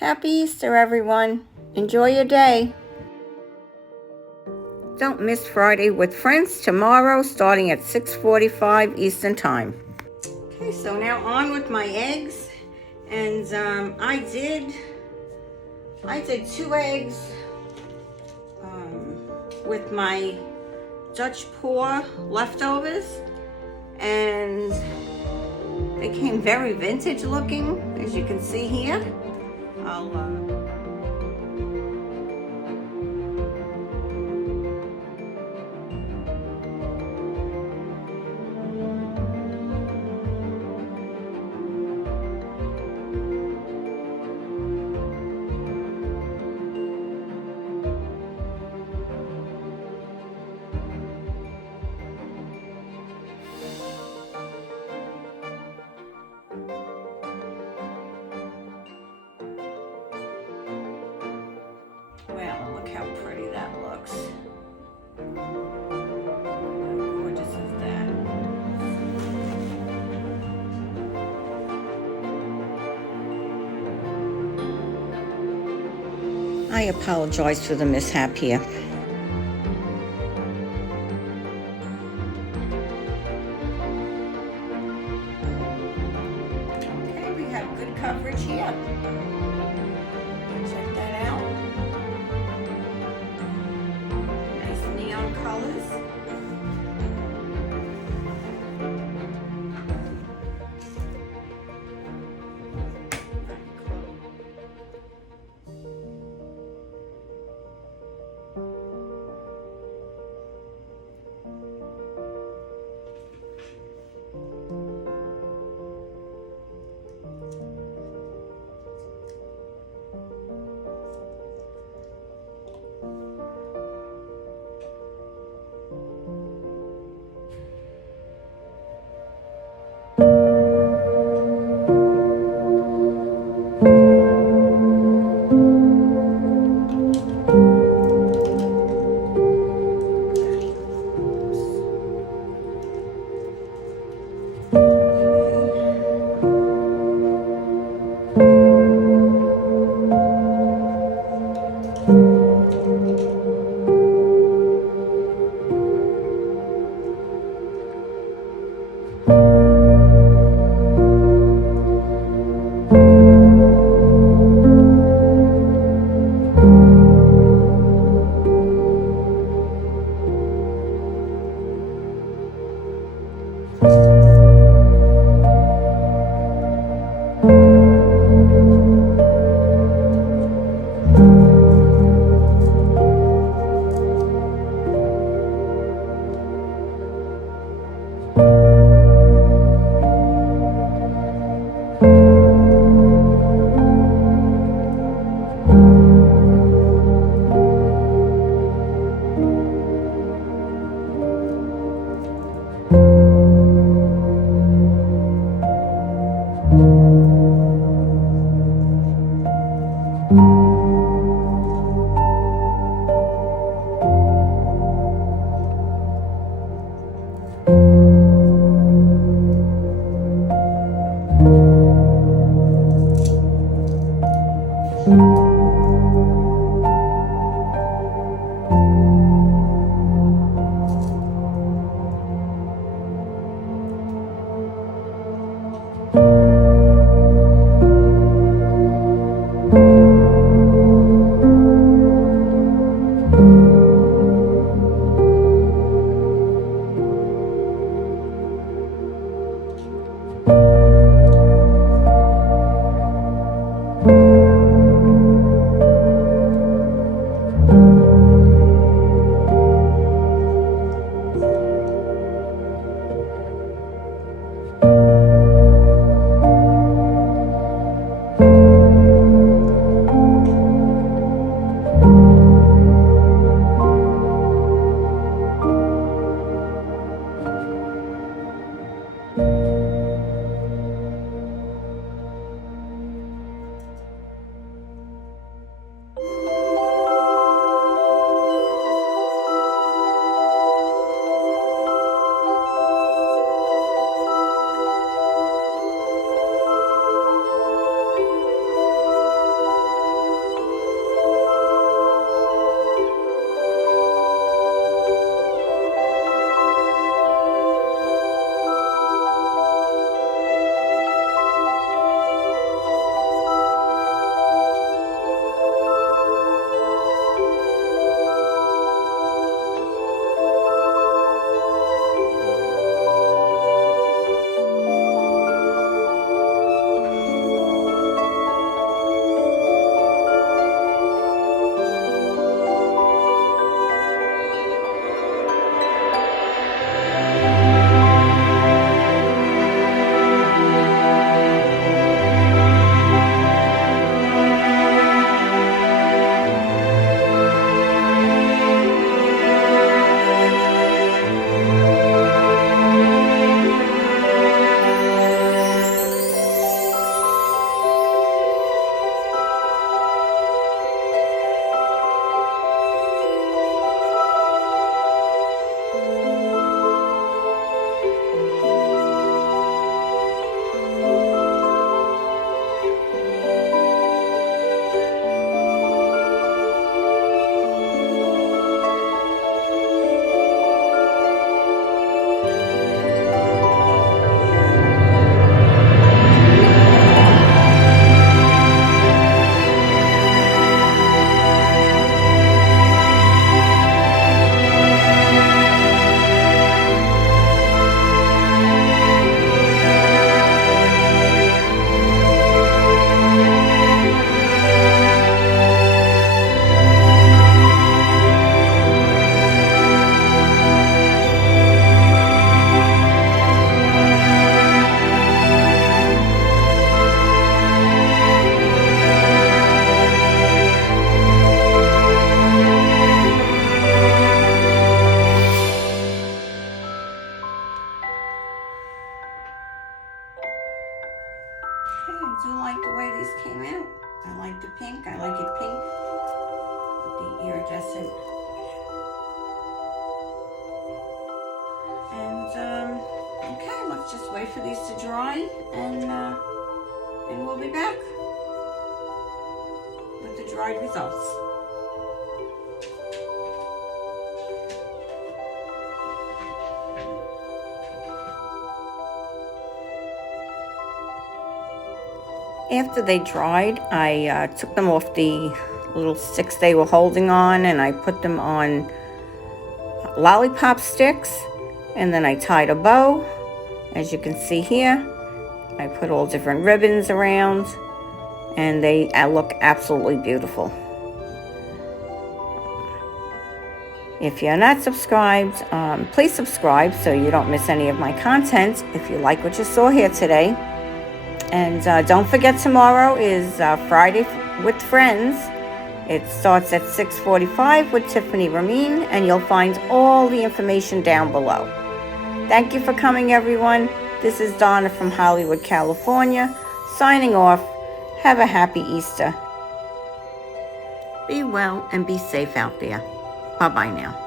Happy Easter, everyone. Enjoy your day. Don't miss Friday with Friends tomorrow starting at 6:45 Eastern Time. Okay, so now on with my eggs. And I did 2 eggs with my Dutch pour leftovers. And they came very vintage looking, as you can see here. I'll Well, look how pretty that looks. How gorgeous is that? I apologize for the mishap here. Okay, we have good coverage here. Check that out. Nice neon colors. like the way these came out. I like the pink. I like it pink with the iridescent. And okay, let's just wait for these to dry, and we'll be back with the dried results. After they dried, I took them off the little sticks they were holding on, and I put them on lollipop sticks, and then I tied a bow, as you can see here. I put all different ribbons around, and they look absolutely beautiful. If you're not subscribed, please subscribe so you don't miss any of my content if you like what you saw here today. And don't forget, tomorrow is Friday with Friends. It starts at 6:45 with Tiffany Ramin, and you'll find all the information down below. Thank you for coming, everyone. This is Donna from Hollywood, California, signing off. Have a happy Easter. Be well and be safe out there. Bye-bye now.